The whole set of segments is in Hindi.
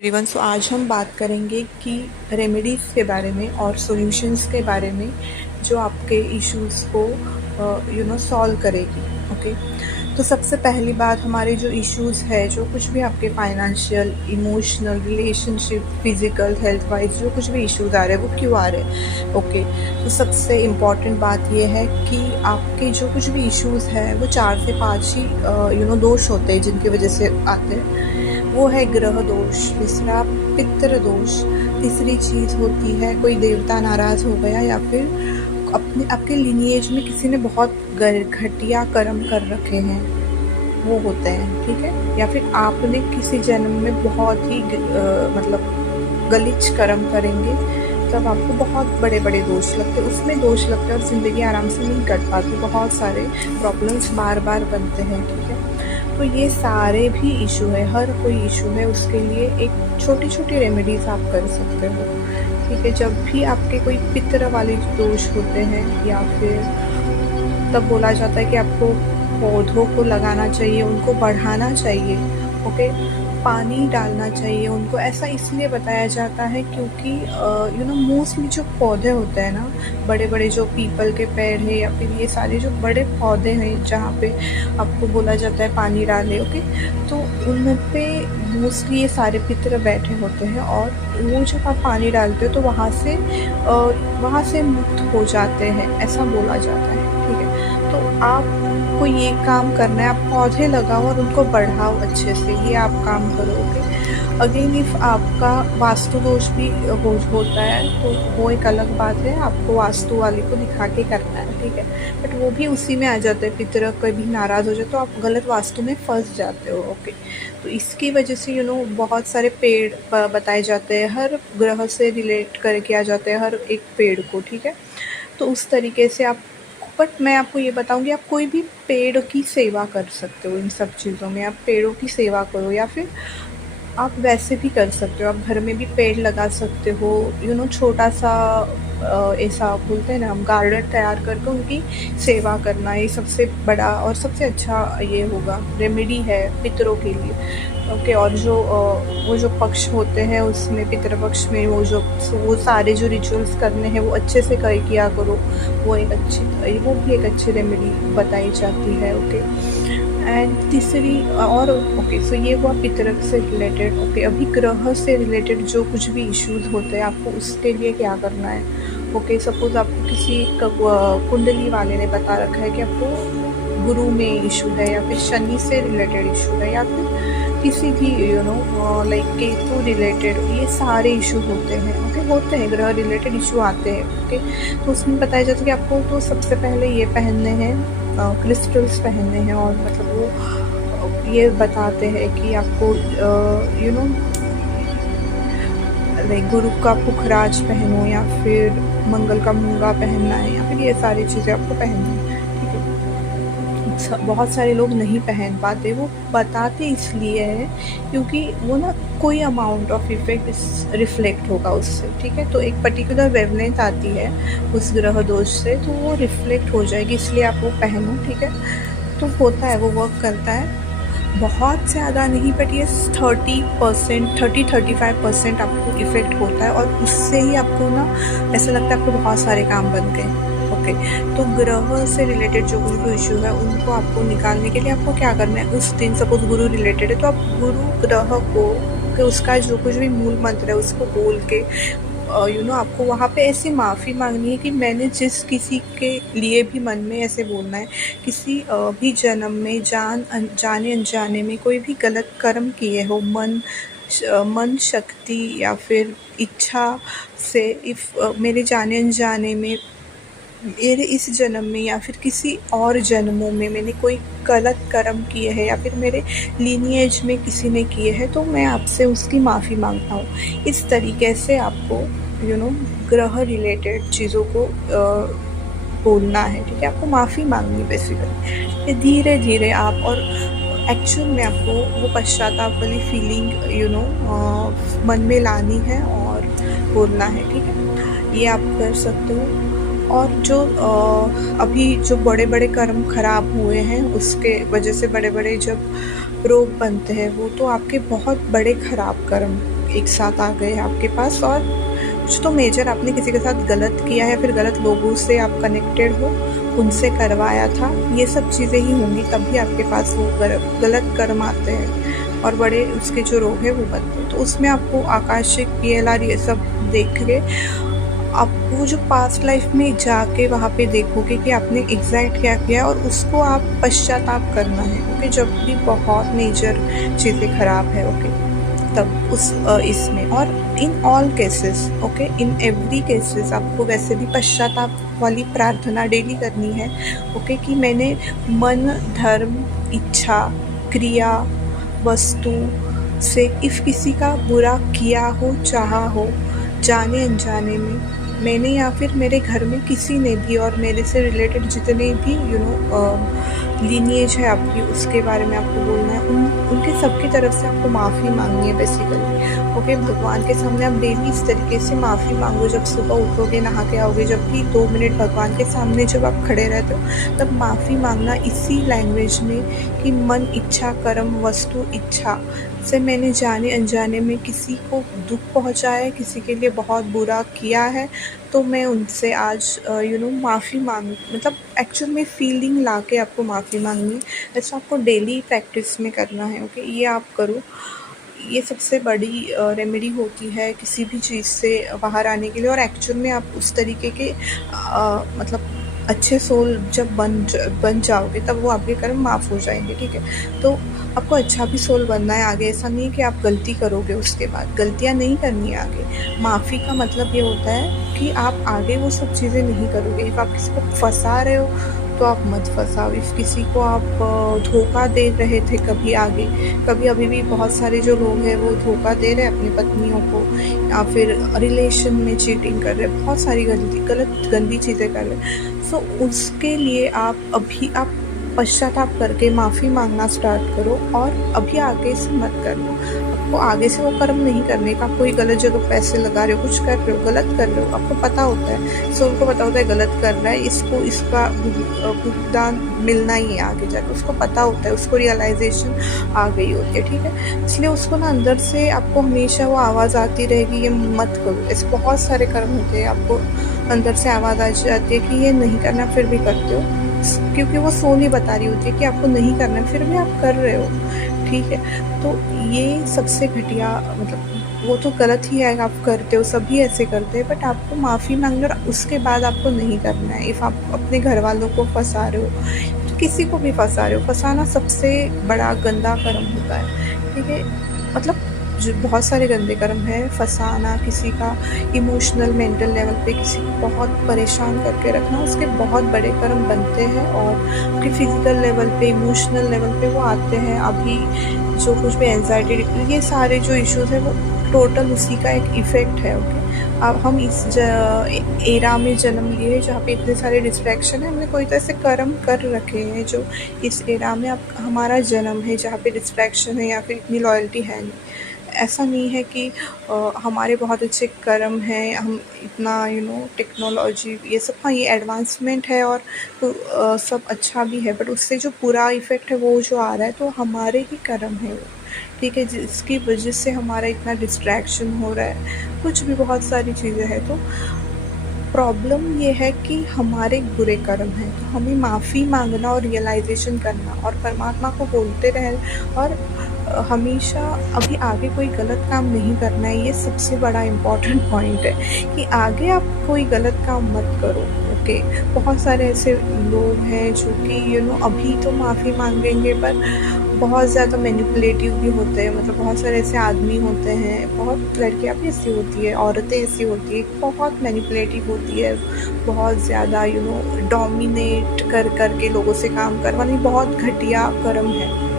एवरीवन, सो आज हम बात करेंगे कि रेमेडीज़ के बारे में और सॉल्यूशंस के बारे में जो आपके इश्यूज़ को सॉल्व करेगी। ओके, तो सबसे पहली बात, हमारे जो इश्यूज़ है, जो कुछ भी आपके financial, emotional, relationship, physical, health wise जो कुछ भी इश्यूज़ आ रहे हैं वो क्यों आ रहे हैं। ओके, तो सबसे इम्पॉर्टेंट बात ये है कि आपके जो कुछ भी इश्यूज़ हैं वो 4 से 5 ही दोष होते हैं जिनकी वजह से आते हैं। वो है ग्रह दोष, दूसरा पितृ दोष, तीसरी चीज़ होती है कोई देवता नाराज़ हो गया, या फिर आपके लिनिएज में किसी ने बहुत घटिया कर्म कर रखे हैं, वो होते हैं। ठीक है, या फिर आपने किसी जन्म में बहुत ही मतलब गलिच कर्म करेंगे, तब आपको बहुत बड़े बड़े दोष लगते हैं, उसमें दोष लगते हैं और ज़िंदगी आराम से नहीं कट पाती, बहुत सारे प्रॉब्लम्स बार बार बनते हैं। ठीक है, तो ये सारे भी इशू है, हर कोई इशू है, उसके लिए एक छोटी छोटी रेमेडीज़ आप कर सकते हो। ठीक है, जब भी आपके कोई पितृ वाले दोष होते हैं, या फिर तब बोला जाता है कि आपको पौधों को लगाना चाहिए, उनको बढ़ाना चाहिए। ओके, पानी डालना चाहिए उनको, ऐसा इसलिए बताया जाता है क्योंकि मोस्टली जो पौधे होते हैं ना, बड़े बड़े जो पीपल के पेड़ है, या फिर ये सारे जो बड़े पौधे हैं जहाँ पे आपको बोला जाता है पानी डाले। ओके, तो उन पे मोस्टली ये सारे पितर बैठे होते हैं, और वो जब आप पानी डालते हो तो वहाँ से मुक्त हो जाते हैं, ऐसा बोला जाता है। ठीक है, तो आपको ये काम करना है, आप पौधे लगाओ और उनको बढ़ाओ अच्छे से, ये आप काम करोगे। अगेन, इफ़ आपका वास्तु दोष भी होता है तो वो एक अलग बात है, आपको वास्तु वाले को दिखा के करना है। ठीक है, बट वो भी उसी में आ जाता है, पितर कभी नाराज़ हो जाए तो आप गलत वास्तु में फंस जाते हो। ओके, तो इसकी वजह से बहुत सारे पेड़ बताए जाते हैं, हर ग्रह से रिलेट करके आ जाते हैं हर एक पेड़ को। ठीक है, तो उस तरीके से आप, बट मैं आपको ये बताऊंगी, आप कोई भी पेड़ की सेवा कर सकते हो। इन सब चीज़ों में आप पेड़ों की सेवा करो, या फिर आप वैसे भी कर सकते हो, आप घर में भी पेड़ लगा सकते हो। छोटा सा ऐसा बोलते हैं ना, हम गार्डन तैयार करके उनकी सेवा करना, ये सबसे बड़ा और सबसे अच्छा ये होगा, रेमेडी है पितरों के लिए। ओके, और वो जो पक्ष होते हैं उसमें, पितृपक्ष में वो सारे जो रिचुअल्स करने हैं वो अच्छे से किया करो, वो भी एक अच्छी रेमेडी बताई जाती है। ओके, एंड तीसरी और ओके, सो ये हुआ पितरक से रिलेटेड। ओके, अभी ग्रह से रिलेटेड जो कुछ भी इश्यूज होते हैं, आपको उसके लिए क्या करना है। ओके, सपोज आपको किसी कुंडली वाले ने बता रखा है कि आपको गुरु में इशू है, या फिर शनि से रिलेटेड इशू है, या फिर किसी भी लाइक केतु रिलेटेड, ये सारे इशू होते हैं। ओके, होते हैं, ग्रह रिलेटेड इशू आते हैं। ओके, तो उसमें बताया जाता है कि आपको तो सबसे पहले ये पहनने हैं, क्रिस्टल्स पहनने हैं, और मतलब वो ये बताते हैं कि आपको लाइक गुरु का पुखराज पहनो, या फिर मंगल का मूंगा पहनना है, या फिर ये सारी चीज़ें आपको पहननी है। ठीक है, बहुत सारे लोग नहीं पहन पाते, वो बताते इसलिए है क्योंकि वो ना कोई अमाउंट ऑफ इफेक्ट रिफ्लेक्ट होगा उससे। ठीक है, तो एक पर्टिकुलर वेवलेंथ आती है उस ग्रह दोष से, तो वो रिफ्लेक्ट हो जाएगी, इसलिए आप वो पहनो। ठीक है, तो होता है, वो वर्क करता है, बहुत ज़्यादा नहीं, बट ये 30-35% आपको इफ़ेक्ट होता है, और उससे ही आपको ना ऐसा लगता है आपको बहुत सारे काम बन गए। ओके, तो ग्रह से रिलेटेड जो कुछ भी इशू है उनको आपको निकालने के लिए आपको क्या करना है, उस दिन सपोज गुरु रिलेटेड है तो आप गुरु ग्रह को कि उसका जो कुछ भी मूल मंत्र है उसको बोल के आपको वहाँ पे ऐसी माफ़ी मांगनी है कि मैंने जिस किसी के लिए भी मन में ऐसे बोलना है, किसी भी जन्म में जाने अनजाने में कोई भी गलत कर्म किए हो, मन शक्ति या फिर इच्छा से, मेरे जाने अनजाने में, मेरे इस जन्म में या फिर किसी और जन्मों में मैंने कोई गलत कर्म किए हैं, या फिर मेरे लीनिएज में किसी ने किए हैं, तो मैं आपसे उसकी माफ़ी मांगता हूँ। इस तरीके से आपको ग्रह रिलेटेड चीज़ों को बोलना है। ठीक है, आपको माफ़ी मांगनी बेसिकली, धीरे धीरे आप, और एक्चुअल में आपको वो पश्चाताप वाली फीलिंग मन में लानी है और बोलना है। ठीक है, ये आप कर सकते हो। और जो अभी जो बड़े बड़े कर्म खराब हुए हैं उसके वजह से बड़े बड़े जब रोग बनते हैं, वो तो आपके बहुत बड़े खराब कर्म एक साथ आ गए हैं आपके पास, और कुछ तो मेजर आपने किसी के साथ गलत किया है, फिर गलत लोगों से आप कनेक्टेड हो, उनसे करवाया था, ये सब चीज़ें ही होंगी, तभी आपके पास वो गलत कर्म आते हैं और बड़े उसके जो रोग है वो बनते हैं। तो उसमें आपको आकाशिक PLR ये सब देख के आप वो जो पास्ट लाइफ में जाके वहाँ पे देखोगे कि आपने एग्जैक्ट क्या किया और उसको आप पश्चाताप करना है। ओके, जब भी बहुत मेजर चीज़ें खराब है, ओके, तब उस इसमें, और in all cases, okay, in every cases आपको वैसे भी पश्चाताप वाली प्रार्थना डेली करनी है। ओके, कि मैंने मन, धर्म, इच्छा, क्रिया, वस्तु से इफ़ किसी का बुरा किया हो, चाहा हो, जाने अनजाने में, मैंने या फिर मेरे घर में किसी ने भी, और मेरे से रिलेटेड जितने भी लीनिएज है आपकी, उसके बारे में आपको बोलना है, उनके सबकी तरफ से आपको माफ़ी मांगनी है बेसिकली। ओके, भगवान के सामने आप डेली इस तरीके से माफ़ी मांगो। जब सुबह उठोगे, नहा के आओगे, जब भी 2 मिनट भगवान के सामने जब आप खड़े रहते हो, तब माफ़ी मांगना इसी लैंग्वेज में कि मन, इच्छा, कर्म, वस्तु, इच्छा से मैंने जाने अनजाने में किसी को दुख पहुंचाया है, किसी के लिए बहुत बुरा किया है, तो मैं उनसे आज माफ़ी मांग, मतलब एक्चुअल में फीलिंग ला के आपको माफ़ी मांगनी है। ऐसा आपको डेली प्रैक्टिस में करना है। ओके, ये आप करो। ये सबसे बड़ी रेमेडी होती है किसी भी चीज़ से बाहर आने के लिए, और एक्चुअल में आप उस तरीके के मतलब अच्छे सोल जब बन जाओगे, तब वो आपके कर्म माफ़ हो जाएंगे। ठीक है, तो आपको अच्छा भी सोल बनना है आगे। ऐसा नहीं है कि आप गलती करोगे उसके बाद, गलतियाँ नहीं करनी है आगे। माफ़ी का मतलब ये होता है कि आप आगे वो सब चीज़ें नहीं करोगे। इफ़ आप किसी को फंसा रहे हो तो आप मत फंसाओ। इफ़ किसी को आप धोखा दे रहे थे कभी आगे, कभी अभी भी बहुत सारे जो लोग हैं वो धोखा दे रहे हैं अपनी पत्नियों को, या फिर रिलेशन में चीटिंग कर रहे हैं, बहुत सारी गंदी चीज़ें कर रहे हैं। सो उसके लिए आप पश्चाताप करके माफ़ी मांगना स्टार्ट करो, और अभी आगे से मत करना। आपको आगे से वो कर्म नहीं करने का। कोई गलत जगह पैसे लगा रहे हो, कुछ कर रहे हो, गलत कर रहे हो, आपको पता होता है, सोल को पता होता है गलत कर रहा है, इसका भुगतान मिलना ही है आगे जाकर, उसको पता होता है, उसको रियलाइजेशन आ गई होती है। ठीक है, इसलिए उसको ना अंदर से आपको हमेशा वो आवाज़ आती रहेगी, ये मत करो। ऐसे बहुत सारे कर्म होते हैं, आपको अंदर से आवाज़ आ जाती है कि ये नहीं करना, फिर भी करते हो, क्योंकि वो सोल ही बता रही होती है कि आपको नहीं करना, फिर भी आप कर रहे हो। ठीक है, तो ये सबसे घटिया, मतलब वो तो गलत ही है, आप करते हो, सभी ऐसे करते हैं, बट आपको माफ़ी मांगना और उसके बाद आपको नहीं करना है। इफ़ आप अपने घर वालों को फंसा रहे हो, तो किसी को भी फंसा रहे हो, फंसाना सबसे बड़ा गंदा कर्म होता है। ठीक है, मतलब जो बहुत सारे गंदे कर्म हैं, फंसाना, किसी का इमोशनल मेंटल लेवल पे किसी को बहुत परेशान करके रखना, उसके बहुत बड़े कर्म बनते हैं, और आपके फिजिकल लेवल पे, इमोशनल लेवल पे वो आते हैं। अभी जो कुछ भी एंजाइटी, ये सारे जो इश्यूज़ हैं वो टोटल उसी का एक इफ़ेक्ट है। ओके, अब हम इस एरा में जन्म लिए हैं जहाँ पे इतने सारे डिस्ट्रैक्शन है, हमने कोई तो ऐसे कर्म कर रखे हैं जो इस एरा में अब हमारा जन्म है, जहाँ पे डिस्ट्रैक्शन है या फिर इतनी लॉयल्टी है नहीं। ऐसा नहीं है कि हमारे बहुत अच्छे कर्म हैं, हम इतना टेक्नोलॉजी ये सब, हाँ ये एडवांसमेंट है और सब अच्छा भी है, बट उससे जो पूरा इफ़ेक्ट है वो जो आ रहा है तो हमारे ही कर्म है वो। ठीक है, जिसकी वजह से हमारा इतना डिस्ट्रैक्शन हो रहा है, कुछ भी बहुत सारी चीज़ें हैं। तो प्रॉब्लम ये है कि हमारे बुरे कर्म हैं, तो हमें माफ़ी मांगना और रियलाइजेशन करना और परमात्मा को बोलते रहना, और हमेशा अभी आगे कोई गलत काम नहीं करना है। ये सबसे बड़ा इम्पॉर्टेंट पॉइंट है कि आगे आप कोई गलत काम मत करो। ओके, बहुत सारे ऐसे लोग हैं जो कि अभी तो माफ़ी मांगेंगे, पर बहुत ज़्यादा मैनिपुलेटिव भी होते हैं। मतलब बहुत सारे ऐसे आदमी होते हैं, बहुत लड़कियाँ भी ऐसी होती है, औरतें ऐसी होती है, बहुत मैनिपुलेटिव होती है, बहुत ज़्यादा डोमिनेट कर के लोगों से काम करवाना, बहुत घटिया कर्म है।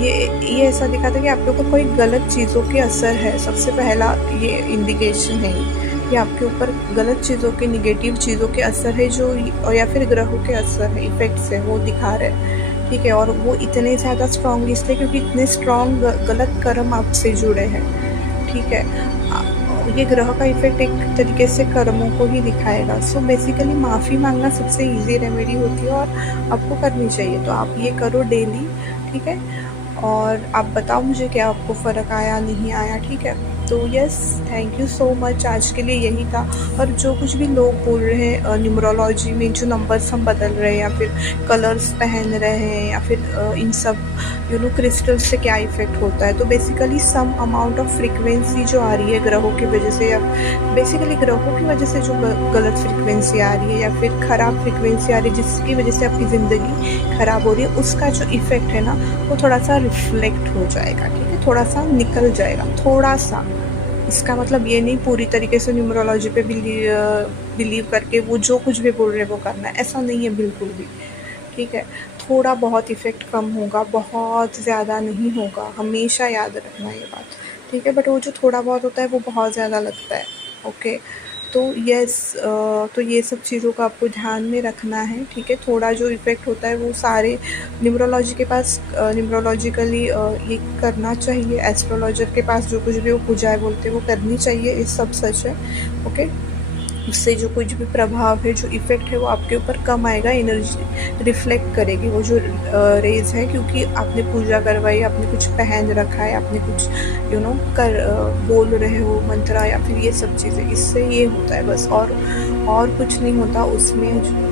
ये ऐसा दिखाता है कि आप लोगों को कोई गलत चीज़ों के असर है। सबसे पहला ये इंडिकेशन है कि आपके ऊपर गलत चीज़ों के, नेगेटिव चीज़ों के असर है, जो या फिर ग्रहों के असर है, इफ़ेक्ट्स है, वो दिखा रहे हैं। ठीक है, और वो इतने ज़्यादा स्ट्रॉन्ग इसलिए क्योंकि इतने स्ट्रॉन्ग गलत कर्म आपसे जुड़े हैं। ठीक है, ये ग्रह का इफ़ेक्ट एक तरीके से कर्मों को ही दिखाएगा। सो बेसिकली माफ़ी मांगना सबसे ईजी रेमेडी होती है और आपको करनी चाहिए, तो आप ये करो डेली। ठीक है, और आप बताओ मुझे क्या आपको फ़र्क आया नहीं आया, ठीक है? तो yes, thank you so much, आज के लिए यही था। और जो कुछ भी लोग बोल रहे हैं न्यूमरोलॉजी में जो नंबर्स हम बदल रहे हैं या फिर कलर्स पहन रहे हैं या फिर इन सब क्रिस्टल से क्या इफ़ेक्ट होता है, तो basically some amount of frequency जो आ रही है ग्रहों की वजह से, या बेसिकली ग्रहों की वजह से जो गलत फ्रीक्वेंसी आ रही है या फिर ख़राब फ्रीक्वेंसी आ रही है जिसकी वजह से आपकी ज़िंदगी ख़राब हो रही है, उसका जो इफ़ेक्ट है ना वो थोड़ा सा रिफ्लेक्ट हो जाएगा, ठीक है? थोड़ा सा निकल जाएगा, थोड़ा सा। इसका मतलब ये नहीं पूरी तरीके से न्यूमरोलॉजी पे बिलीव करके वो जो कुछ भी बोल रहे हैं वो करना है, ऐसा नहीं है बिल्कुल भी, ठीक है? थोड़ा बहुत इफ़ेक्ट कम होगा, बहुत ज़्यादा नहीं होगा, हमेशा याद रखना ये बात, ठीक है? बट वो जो थोड़ा बहुत होता है वो बहुत ज़्यादा लगता है, ओके? तो यस, तो ये सब चीज़ों का आपको ध्यान में रखना है, ठीक है? थोड़ा जो इफ़ेक्ट होता है वो सारे न्यूमरोलॉजी के पास न्यूमरोलॉजिकली ये करना चाहिए, एस्ट्रोलॉजर के पास जो कुछ भी वो पूजाएँ बोलते हैं वो करनी चाहिए, ये सब सच है, ओके? उससे जो कुछ भी प्रभाव है, जो इफ़ेक्ट है वो आपके ऊपर कम आएगा, एनर्जी रिफ्लेक्ट करेगी वो जो रेज़ है, क्योंकि आपने पूजा करवाई, आपने कुछ पहन रखा है, आपने कुछ बोल रहे हो मंत्र या फिर ये सब चीज़ें, इससे ये होता है बस, और कुछ नहीं होता उसमें।